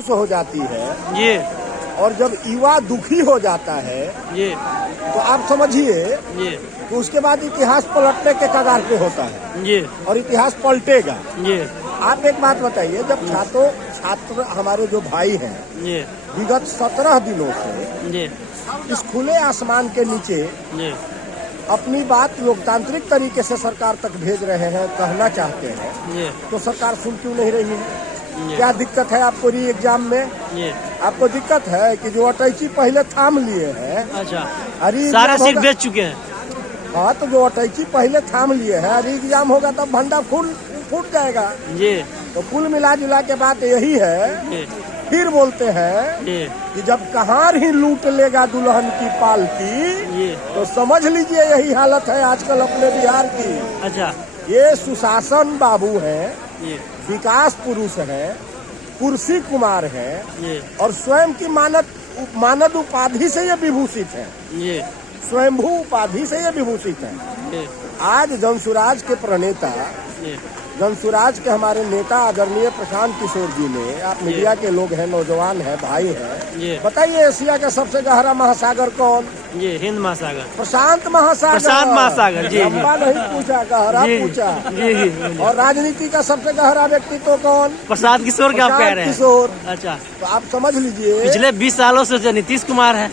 खुश हो जाती है ये और जब युवा दुखी हो जाता है ये तो आप समझिए ये तो उसके बाद इतिहास पलटने के कगार पे होता है ये और इतिहास पलटेगा। ये आप एक बात बताइए, जब छात्र हमारे जो भाई हैं ये विगत 17 दिनों से ये इस खुले आसमान के नीचे ये अपनी बात लोकतांत्रिक तरीके से सरकार तक भेज रहे हैं, कहना चाहते हैं, ये तो सरकार सुन क्यों नहीं रही है? ये क्या दिक्कत है आपको री एग्जाम में? ये आपको दिक्कत है कि जो अटैची पहले थाम लिए हैं, अच्छा अरे सारा एग्जाम सीट होगा- बेच चुके हैं। हाँ, तो जो अटैची पहले थाम लिए हैं, अरे एग्जाम होगा तब भंडा फूट जाएगा। ये तो कुल मिला जुला के बात यही है। ये फिर बोलते हैं ये कि जब कहार ही लूट लेगा दुल्हन की पालकी, ये तो समझ लीजिए यही हालत है आजकल अपने बिहार की। अच्छा ये सुशासन बाबू हैं, ये विकास पुरुष हैं, कुर्सी कुमार हैं ये और स्वयं की मानद उपाधि से ये विभूषित हैं, ये स्वयंभू उपाधि से ये विभूषित हैं। ये आज जनसुराज के प्रणेता, ये जनसुराज के हमारे नेता आदरणीय प्रशांत किशोर जी ने, आप मीडिया के लोग हैं, नौजवान हैं, भाई हैं, ये बताइए एशिया का सबसे गहरा महासागर कौन? ये हिंद महासागर, प्रशांत महासागर। प्रशांत महासागर, जी, लंबा नहीं पूछा, गहरा जी, पूछा। जी और राजनीति का सबसे गहरा व्यक्तित्व कौन? प्रसाद किशोर क्या आप कह प्रशांत रहे हैं? किशोर। अच्छा, तो आप समझ लीजिए, पिछले 20 सालों से जो नीतीश कुमार है।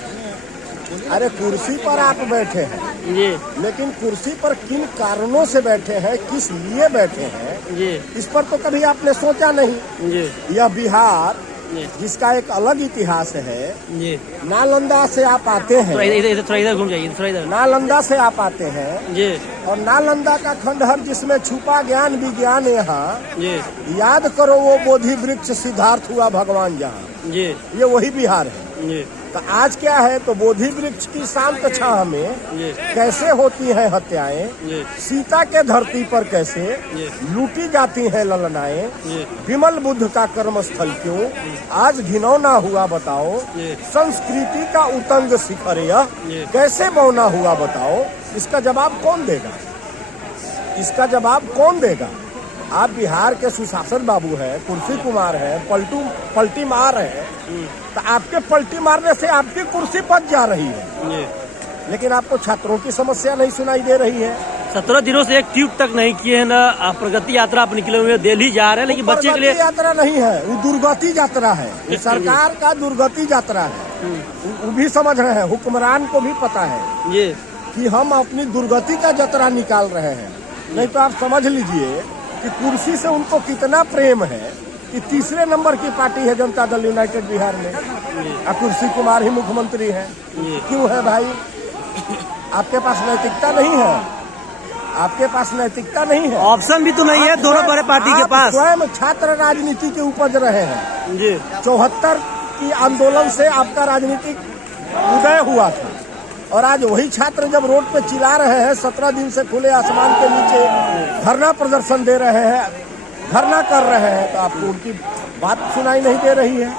अरे कुर्सी पर आप बैठे हैं, ये लेकिन कुर्सी पर किन कारणों से बैठे हैं, किस लिए बैठे हैं, ये इस पर तो कभी आपने सोचा नहीं। ये यह बिहार ये जिसका एक अलग इतिहास है, ये नालंदा से आप आते थोड़ा हैं, इधर थोड़ा इधर घूम जाइए, थोड़ा इधर। नालंदा से आप आते हैं ये और नालंदा का खंडहर जिसमें छुपा ज्ञान विज्ञान यहाँ, ये याद करो वो बोधि वृक्ष सिद्धार्थ हुआ भगवान जहाँ, ये वही बिहार है। ये तो आज क्या है, तो बोधि वृक्ष की शांत छाह में ये कैसे होती हैं हत्याएं, ये सीता के धरती पर कैसे ये लूटी जाती हैं ललनाएं, ये विमल बुद्ध का कर्म स्थल क्यों आज घिनौना हुआ बताओ, ये संस्कृति का उतंग शिखर यह ये कैसे बौना हुआ बताओ। इसका जवाब कौन देगा? इसका जवाब कौन देगा? आप बिहार के सुशासन बाबू हैं, कुर्सी कुमार हैं, पलटी मार है, तो आपके पलटी मारने से आपकी कुर्सी बच जा रही है, ये लेकिन आपको छात्रों की समस्या नहीं सुनाई दे रही है। 17 दिनों से एक ट्यूब तक नहीं किए हैं ना। आप प्रगति यात्रा आप निकले हुए दिल्ली जा रहे हैं, लेकिन बच्चे के लिए प्रगति यात्रा नहीं है, वो दुर्गति यात्रा है। ये सरकार का दुर्गति यात्रा है, वो भी समझ रहे हैं, हुक्मरान को भी पता है ये कि हम अपनी दुर्गति का यात्रा निकाल रहे हैं। नहीं तो आप समझ लीजिए कि कुर्सी से उनको कितना प्रेम है कि तीसरे नंबर की पार्टी है जनता दल यूनाइटेड बिहार में, और कुर्सी कुमार ही मुख्यमंत्री है। ये क्यों है भाई? आपके पास नैतिकता नहीं है, आपके पास नैतिकता नहीं है। ऑप्शन भी तो नहीं है दोनों बड़े पार्टी के आप पास। स्वयं छात्र राजनीति के उपज रहे हैं। जी 74 की आंदोलन से आपका राजनीतिक उदय हुआ था, और आज वही छात्र जब रोड पे चिल्ला रहे हैं, 17 दिन से खुले आसमान के नीचे धरना प्रदर्शन दे रहे हैं, धरना कर रहे हैं, तो आपको उनकी बात सुनाई नहीं दे रही है।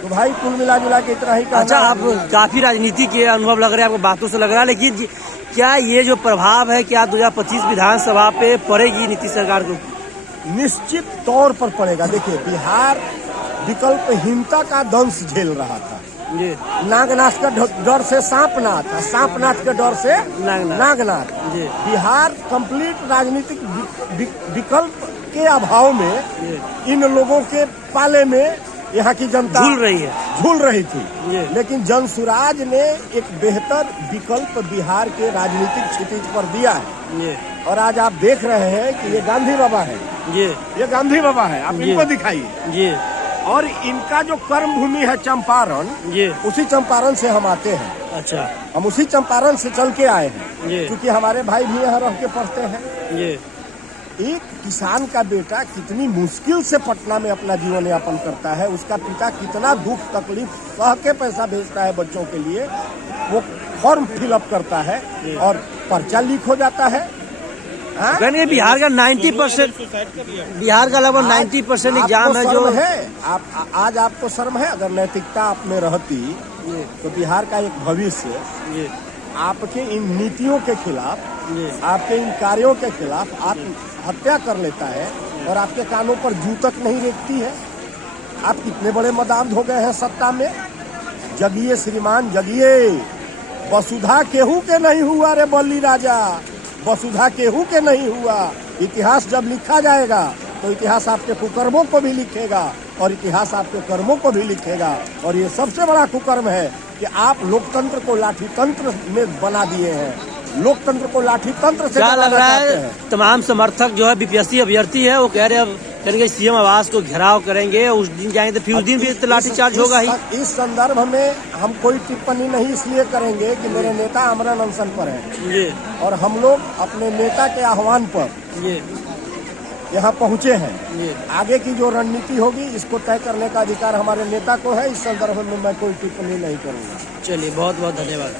तो भाई कुल मिला जुला के इतना ही कहना। अच्छा, आप काफी राजनीति के अनुभव लग रहे हैं आपको बातों से लग रहा है, लेकिन क्या ये जो प्रभाव है क्या 2025 विधानसभा पे पड़ेगी नीतीश सरकार को? निश्चित तौर पर पड़ेगा। देखिए, बिहार विकल्पहीनता का दंश झेल रहा था। जी नागनाथ का डर से सांपनाथ, सांपनाथ के डर से नागनाथ। जी बिहार कंप्लीट राजनीतिक विकल्प के अभाव में इन लोगों के पाले में यहाँ की जनता झूल रही थी। लेकिन जनसुराज ने एक बेहतर विकल्प बिहार के राजनीतिक क्षितिज पर दिया है, और आज आप देख रहे हैं कि ये गांधी बाबा है, ये गांधी बाबा है, आप इनको दिखाइए। और इनका जो कर्म भूमि है चंपारण, उसी चंपारण से हम आते हैं। अच्छा, हम उसी चंपारण से चल के आए हैं, क्योंकि हमारे भाई भी यहाँ रह के पढ़ते हैं। एक किसान का बेटा कितनी मुश्किल से पटना में अपना जीवन यापन करता है, उसका पिता कितना दुख तकलीफ सह के पैसा भेजता है बच्चों के लिए, वो फॉर्म फिलअप करता है और पर्चा लीक हो जाता है। बिहार का 90%, बिहार का लगभग 90% एग्जाम है जो है। आप आज आपको शर्म है? अगर नैतिकता आप में रहती तो बिहार का एक भविष्य आपके इन नीतियों के खिलाफ, आपके इन कार्यों के खिलाफ आत्महत्या कर लेता है, और आपके कानों पर जू तक नहीं रेखती है। आप कितने बड़े मदान हो गए हैं सत्ता में। जगिए श्रीमान जगिए। वसुधा केहू के नहीं हुआ रे बल्ली राजा, वसुधा केहू के नहीं हुआ। इतिहास जब लिखा जाएगा तो इतिहास आपके कुकर्मों को भी लिखेगा और इतिहास आपके कर्मों को भी लिखेगा। और ये सबसे बड़ा कुकर्म है कि आप लोकतंत्र को लाठी तंत्र में बना दिए हैं। लोकतंत्र को लाठी तंत्र से क्या लग रहा है तमाम समर्थक जो है बीपीएससी अभ्यर्थी है वो कह रहे हैं करेंगे सीएम आवास को घेराव करेंगे, उस दिन जाएंगे तो फिर उस दिन भी लाठीचार्ज होगा ही। इस संदर्भ में हम कोई टिप्पणी नहीं इसलिए करेंगे कि मेरे नेता आमरण अनशन पर हैं और हम लोग अपने नेता के आह्वान पर यहाँ पहुँचे हैं। आगे की जो रणनीति होगी इसको तय करने का अधिकार हमारे नेता को है। इस संदर्भ में मैं कोई टिप्पणी नहीं करूँगा। चलिए बहुत बहुत धन्यवाद।